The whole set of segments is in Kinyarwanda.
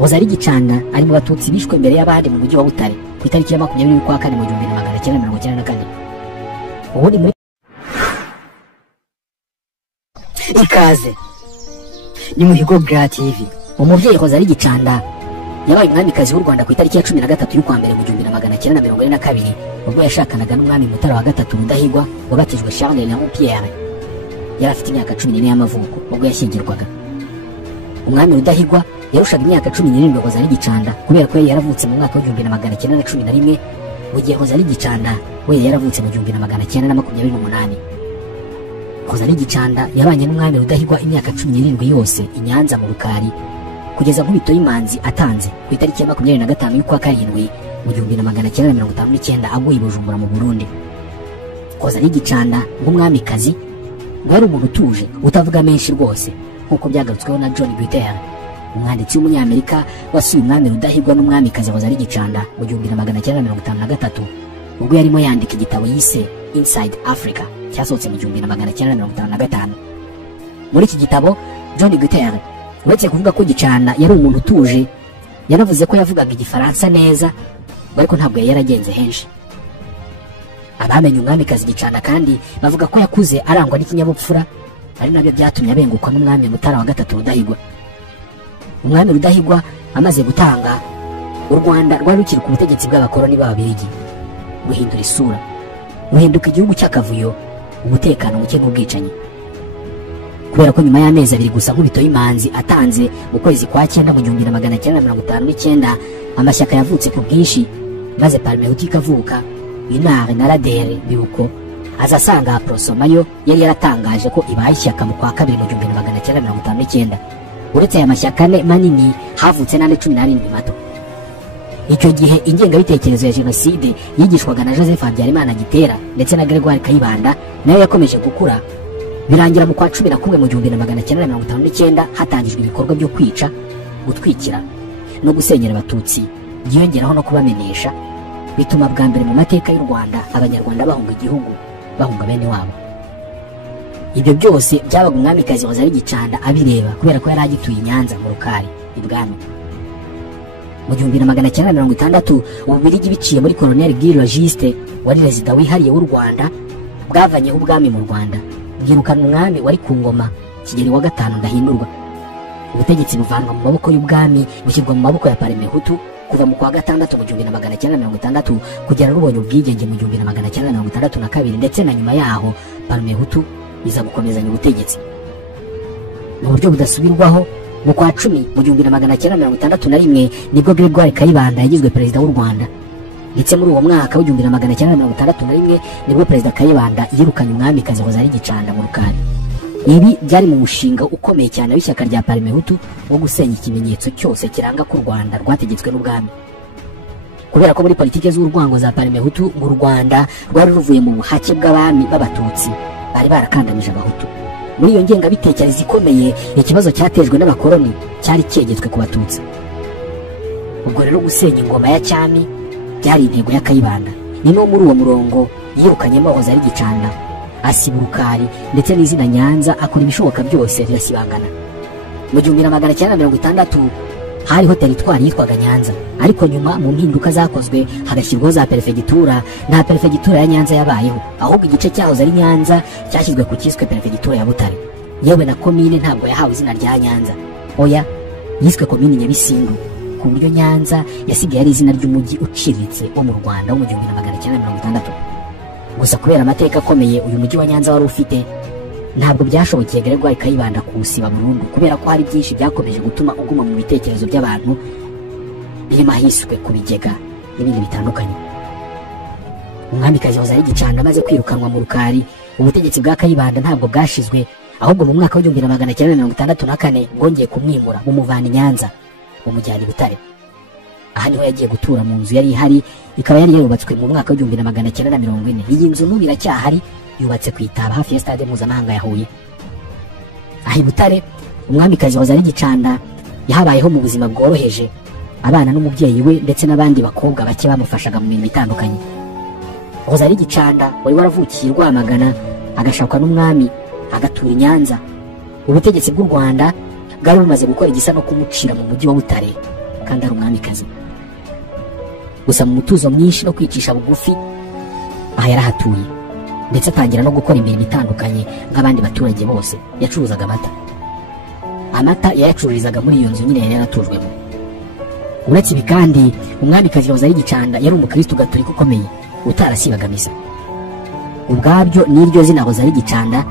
Rosalie Gicanda ari mu batutsi bishwe mbere y'abandi mu mujyi wa Butare ku itariki ya 20 y'ukwa kane mu 1994. ubundi muri ikaze ni Muhigo Bwa TV. Umubyeyi Rosalie Gicanda yabaye umwamikazi w'u Rwanda ku itariki ya 13 y'ukwa mbere mu 1942 ubwo yashakanaga n'umwami Mutara wa gatatu Rudahigwa wabatijwe Charles Léon Pierre. Yari afite imyaka 14 y'amavuko ubwo yashyingirwaga. Umwami Rudahigwa yarushaga imyaka 17 Rosalie Gicanda kubera ko yaravutse mu mwaka wa 1911 mu gihe Rosalie Gicanda we yaravutse mu 1928. Rosalie Gicanda yabanye n'umwami Rudahigwa imyaka 17 yose i Nyanza mu Rukari kugeza nkubito y'imanzi atanze ku itariki ya 25 y'ukwa karindwi mu 1959 aguye i Bujumbura mu Burundi. Rosalie Gicanda nk'umwamikazi wari umuntu utuje utavuga menshi rwose nk'uko byagarutsweho na John Guter, umwanditsi w'umunyamerika wasuye umwami Rudahigwa n'umwamikazi Rosalie Gicanda mu 1953 ubwo yarimo yandika igitabo yise Inside Africa cyasohotse mu 1955. Muri iki gitabo John Guter uretse kuvuga ko Gicanda yari umuntu utuje yanavuze ko yavugaga igifaransa neza ariko ntabwo yaragenze henshi. Abamenye umwamikazi Gicanda kandi bavuga ko yakuze arangwa n'ikinyabupfura ari nabyo byatumye abengukwa n'umwami Mutara wa gatatu Rudahigwa. Umwami Rudahigwa amaze gutanga, u Rwanda rwari rukiri ku butegetsi bw'abakoloni b'Ababiligi ruhindura isura, ruhinduka igihugu cy'akavuyo, umutekano muke n'ubwicanyi. Kubera ko nyuma y'amezi abiri gusa nkubito y'imanzi atanze mu kwezi kwa 9 mu 1959 amashyaka yavutse ku bwinshi maze Parmehutu ikavuka, Inare na Radere biruko azasanga Prosomayo yari yaratangaje ko ibaye ishyaka mu kwa kabiri mu 1959. Uretse aya mashyaka ane manini havutse n'ane 17 mato. Icyo gihe ingengabitekerezo ya jenoside yigishwaga na Joseph Habyarimana Gitera ndetse na Gregoire Kayibanda nayo yakomeje gukura, birangira mu kwa 11 mu 1959 hatangijwe ibikorwa byo kwica, gutwikira no gusenyera abatutsi byiyongeraho no kubamenesha, bituma bwa mbere mu mateka y'u Rwanda abanyarwanda bahunga igihugu, bahunga bene wabo. Ibyo byose byabaga umwamikazi Rosalie Gicanda abireba kubera ko yari agituye i Nyanza mu Rukari ibwami. Mu 1960 Ububiligi biciye muri Colonel Guy Logiste wari rezida wihariye w'u Rwanda bwavanyeho ubwami mu Rwanda, bwirukana umwami wari ku ngoma Kigeli wa gatanu Ndahindurwa. Ubutegetsi buvanwa mu maboko y'ubwami bushyirwa mu maboko ya Parmehutu kuva mu kwa 6 mu 1960 kugera rubonye ubwigenge mu 1962 ndetse na nyuma yaho Parmehutu iza gukomezanya ubutegetsi mu buryo budasubirwaho. Mu kwa 10 mu 1961 nibwo Gregoire Kayibanda yagizwe perezida w'u Rwanda, ndetse muri uwo mwaka wa 1961 nibwo perezida Kayibanda yirukanye umwamikazi Rosalie Gicanda mu Rukari. Ibi byari mu mushinga ukomeye cyane w'ishyaka rya Parmehutu wo gusenya ikimenyetso cyose kiranga ko u Rwanda rwategetswe n'ubwami. Kubera ko muri politike z'urwango za Parmehutu ngo u Rwanda rwari ruvuye mu buhake bw'abami b'abatutsi bari barakandamije abahutu. Muri iyo ngengabitekerezo ikomeye ikibazo cyatejwe n'abakoloni cyari cyegetswe ku batutsi. Ubwo rero gusenya ingoma ya cyami byari intego ya Kayibanda. Ni no muri uwo murongo yirukanyemo Rosalie Gicanda, asiba Rukari ndetse n'izina Nyanza, akora ibishoboka byose birasibangana. Mu 1960 hariho teritwari yitwaga Nyanza, ariko nyuma mu mpinduka zakozwe hagashyirwaho za perefegitura. Nta perefegitura ya Nyanza yabayeho, ahubwo igice cyahoze ari Nyanza cyashyizwe ku cyiswe perefegitura ya Butare. Yewe na komine ntabwo yahawe izina rya Nyanza, oya yiswe komine Nyabisindu, ku buryo Nyanza yasigaye ari izina ry'umujyi uciriritse wo mu Rwanda wo mu 1960. Gusa kubera amateka akomeye uyu mujyi wa Nyanza wari ufite, ntabwo byashobokeye Gregoire Kayibanda kuwusiba burundu kubera ko hari byinshi byakomeje gutuma uguma mu bitekerezo by'abantu, birimo ahiswe ku bigega n'ibindi bitandukanye. Umwamikazi Rosalie Gicanda amaze kwirukanwa mu Rukari, ubutegetsi bwa Kayibanda ntabwo bwashizwe, ahubwo mu mwaka wa 1964 bwongeye kumwimura bumuvana i Nyanza bumujyana i Butare. Aha niho yagiye gutura mu nzu yari ihari, ikaba yari yarubatswe mu mwaka wa 1940. Iyi nzu n'ubu iracyahari, yubatse ku Itaba hafi ya stade mpuzamahanga ya Huye. Aha i Butare umwamikazi Rosalie Gicanda yahabayeho mu buzima bworoheje, abana n'umubyeyi we ndetse n'abandi bakobwa bake bamufashaga mu mirimo itandukanye. Rosalie Gicanda wari waravukiye Rwamagana agashakwa n'umwami agatura i Nyanza. Ubutegetsi bw'u Rwanda bwari bumaze gukora igisa no kumucira mu mujyi wa Butare kandi ari umwamikazi. Gusa mu mutuzo mwinshi no kwicisha bugufi aha yarahatuye, ndetse atangira no gukora imirimo itandukanye nk'abandi baturage bose. Yacuruzaga amata yayacururizaga muri iyo nzu nyine yari yaratujwemo. Uretse ibi kandi umwamikazi Rosalie Gicanda yari umukristo gatolika ukomeye utarasibaga misa. Ubwabyo n'iryo zina Rosalie Gicanda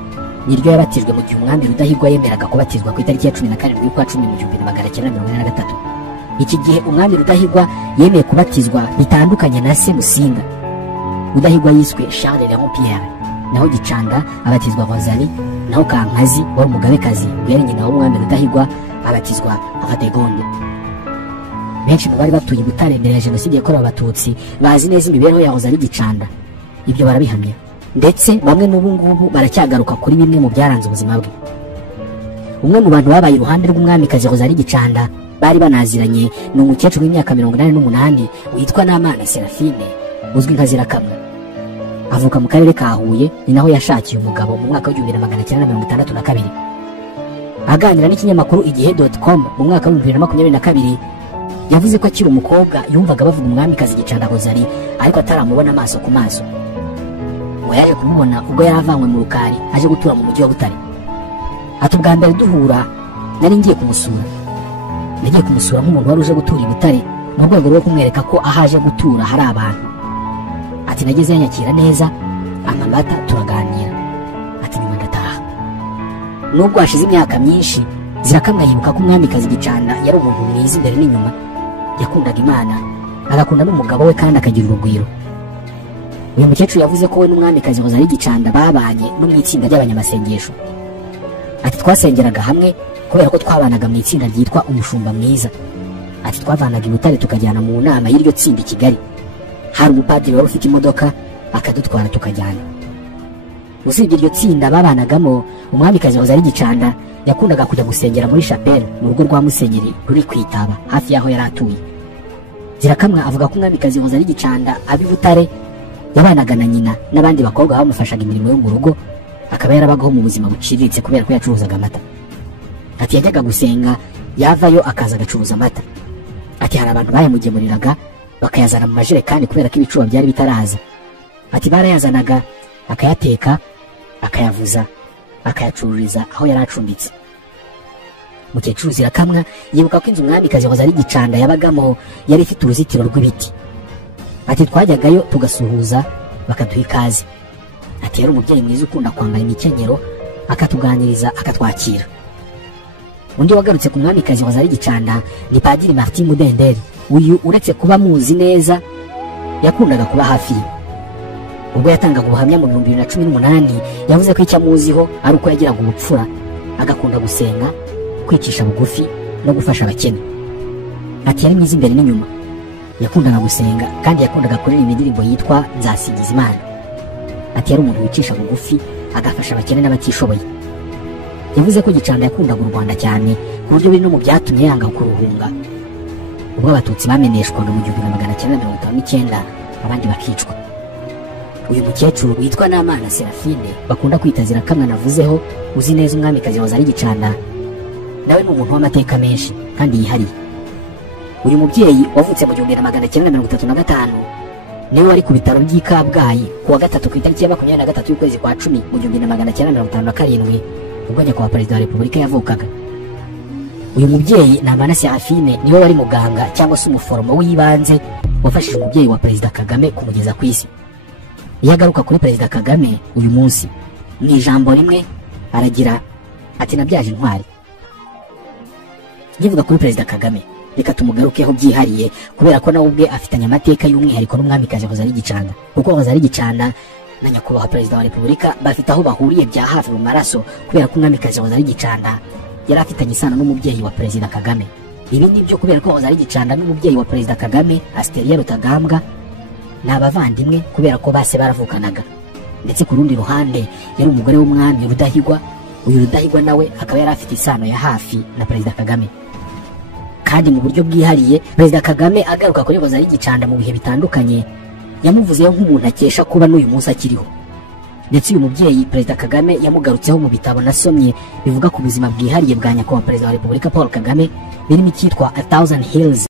niryo yabatijwe mu gihe umwami Rudahigwa yemeraga kubatizwa ku itariki ya 17 y'ukwa 10 mu 1943. Iki gihe umwami Rudahigwa yemeye kubatizwa bitandukanye na se Musinga. Rudahigwa yiswe Charles Léon Pierre, naho Gicanda abatizwa Rosalie, naho Kankazi wari umugabekazi yari nyina w'umwami Rudahigwa abatizwa Radegonde. Benshi mu bari batuye Butare mbere ya jenoside yakorewe Abatutsi bazi neza imibereho ya Rosalie Gicanda. Ibyo barabihamya, ndetse bamwe n'ubu ngubu baracyagaruka kuri bimwe mu byaranze ubuzima bwe. Umwe mu bantu babaye iruhande rw'umwamikazi Rosalie Gicanda bari banaziranye ni umukecuru w'imyaka 88 witwa Namana Serafine uzwi nka Zirakamwa. Avuka mu karere ka Huye, ni naho yashakiye umugabo mu mwaka wa 1962. Aganira n'ikinyamakuru igihe.com mu mwaka wa 2022 yavuze ko akiri umukobwa yumvaga bavuga umwamikazi Gicanda Rosalie ariko ataramubona amaso ku maso. Ngo yaje kumubona ubwo yaravanywe mu Rukari aje gutura mu mujyi wa Butare. Ati ubwa mbere duhura nari ngiye kumusura. Nagiye kumusura nk'umuntu wari uje gutura i Butare mu rwego rwo kumwereka ko ahaje gutura hari abantu. Ati nageze yanyakira neza, amamata turaganira. Ati nyuma ndataha. Nubwo hashize imyaka myinshi, Zirakamwa yibuka ko umwamikazi Gicanda yari umuntu mwiza imbere n'inyuma. Yakundaga Imana, agakunda n'umugabo we kandi akagira urugwiro. Uyu mukecuru yavuze ko we n'umwamikazi Rosalie Gicanda babanye no mu itsinda ry'abanyamasengesho. Ati twasengeraga hamwe kubera ko twabanaga mu itsinda ryitwa Umushumba Mwiza. Ati twavanaga i Butare tukajyana mu nama y'iryo tsinda i Kigali. Hari umupadiri wari ufite imodoka akadutwara tukajyana. Usibye iryo tsinda babanagamo, umwamikazi Rosalie Gicanda yakundaga kujya gusengera muri chapelle mu rugo rwa Musenyeri ruri kwitaba hafi yaho yari atuye. Zirakamwa avuga ko umwamikazi Rosalie Gicanda abi Butare yabanaga na nyina n'abandi bakobwa bamufashaga imirimo yo mu rugo, akaba yarabagaho mu buzima buciriritse kubera ko yacuruzaga amata. Ati yajyaga gusenga yavayo akaza agacuruza amata. Ati hari abantu bayamugemuriraga bakayazana mu majerekani kubera ko ibicuba byari bitaraza. Ati barayazanaga akayateka akayavuza akayacururiza aho yari acumbitse. Mukecuru Zirakamwa yibuka ko inzu umwamikazi Rosalie Gicanda yabagamo yari ifite uruzitiro rw'ibiti. Ati twajyagayo tugasuhuza bakaduha ikaze. Ati yari umubyeyi mwiza ukunda kwambara imikenyero, akatuganiriza akatwakira. Undi wagarutse ku mwamikazi Rosalie Gicanda ni Padiri Martin Mudenderi. Uyu uretse kuba muzi neza yakundaga kuba hafi. Ubwo yatangaga ubuhamya mu 2018 yavuze ko icyo amuziho ari uko yagiraga ubupfura, agakunda gusenga, kwicisha bugufi no gufasha abakene. Ati yari mwiza imbere n'inyuma, yakundaga gusenga kandi yakundaga kuririmba indirimbo yitwa Nzasingiza Imana. Ati yari umuntu wicisha bugufi agafasha abakene n'abatishoboye. Yavuze ko Gicanda yakundaga u Rwanda cyane ku buryo biri no mu byatumye yanga kuruhunga ubwo Abatutsi bameneshwaga mu 1959 abandi bakicwa. Uyu mukecuru witwa Namana Serafine bakunda kwita Zirakamwa navuzeho, uzi neza umwamikazi Rosalie Gicanda, nawe ni umuntu w'amateka menshi kandi yihariye. Uyu mubyeyi wavutse mu 1935 niwe wari ku bitaro by'i Kabgayi ku wa gatatu ku itariki ya 23 y'ukwezi kwa 10 mu 1957 ubwo nyakubahwa perezida wa Repubulika yavukaga. Uyu mubyeyi Namana Serafine niwe wari muganga cyangwa se umuforomo w'ibanze wafashije umubyeyi wa Perezida Kagame kumugeza ku isi. Iyo agaruka kuri Perezida Kagame uyu munsi mu ijambo rimwe aragira ati nabyaje intwari. Nkivuga kuri Perezida Kagame reka tumugarukeho byihariye kubera ko nawe ubwe afitanye amateka y'umwihariko n'umwamikazi Rosalie Gicanda, kuko Rosalie Gicanda na nyakubahwa perezida wa Repubulika bafite aho bahuriye bya hafi mu maraso kubera ko umwamikazi Rosalie Gicanda yari afitanye isano n'umubyeyi wa Perezida Kagame. Ibi nibyo kubera ko Rosalie Gicanda n'umubyeyi wa Perezida Kagame Asteria Rutagambwa ni abavandimwe kubera ko base baravukanaga. Ndetse ku rundi ruhande yari umugore w'umwami Rudahigwa. Uyu Rudahigwa nawe akaba yari afite isano ya hafi na Perezida Kagame. Kandi mu buryo bwihariye Perezida Kagame agaruka kuri Rosalie Gicanda mu bihe bitandukanye yamuvuzeho nk'umuntu akesha kuba n'uyu munsi akiriho. Ndetse uyu mubyeyi Perezida Kagame yamugarutseho mu bitabo nasomye bivuga ku buzima bwihariye bwa nyakubahwa perezida wa Repubulika Paul Kagame birimo icyitwa A Thousand Hills